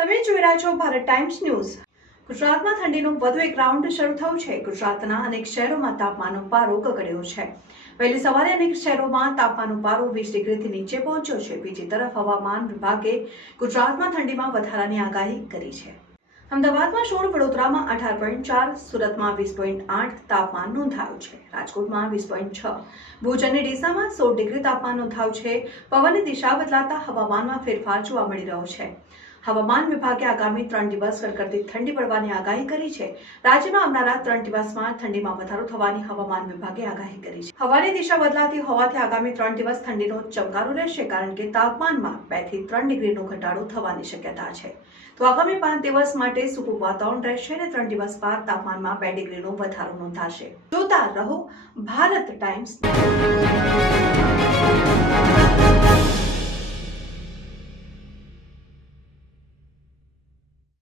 તમે જોઈ રહ્યા છો ભારત ટાઈમ્સ ન્યૂઝ. ગુજરાતમાં ઠંડીનો વધુ એક રાઉન્ડ શરૂ થયો છે. ગુજરાતના અનેક શહેરોમાં તાપમાનનો પારો ગગડ્યો છે. વહેલી સવારે અનેક શહેરોમાં તાપમાનનો પારો વીસ ડિગ્રીથી નીચે પહોંચ્યો છે. બીજી તરફ હવામાન વિભાગે ગુજરાતમાં ઠંડીમાં વધારાની આગાહી કરી છે. અમદાવાદમાં સોળ વડોદરામાં અઢાર પોઈન્ટ ચાર, સુરતમાં વીસ પોઈન્ટ આઠ તાપમાન નોંધાયું છે. રાજકોટમાં વીસ પોઈન્ટ છ, ભુજ અને ડીસામાં સોળ ડિગ્રી તાપમાન નોંધાયું છે. પવનની દિશા બદલાતા હવામાનમાં ફેરફાર જોવા મળી રહ્યો છે. હવામાન વિભાગે આગામી ત્રણ દિવસ કડકડતી ઠંડી પડવાની આગાહી કરી છે. રાજ્યમાં આવનારા ત્રણ દિવસમાં ઠંડીમાં વધારો થવાની હવામાન વિભાગે આગાહી કરી છે. હવાની દિશા બદલાતી હોવાથી આગામી ત્રણ દિવસ ઠંડીનો ચમકારો રહેશે કારણ કે તાપમાનમાં બેથી ત્રણ ડિગ્રીનો ઘટાડો થવાની શક્યતા છે. તો આગામી પાંચ દિવસ માટે સૂકું વાતાવરણ રહેશે અને ત્રણ દિવસ બાદ તાપમાનમાં બે ડિગ્રીનો વધારો નોંધાશે. જોતા રહો ભારત ટાઈમ્સ.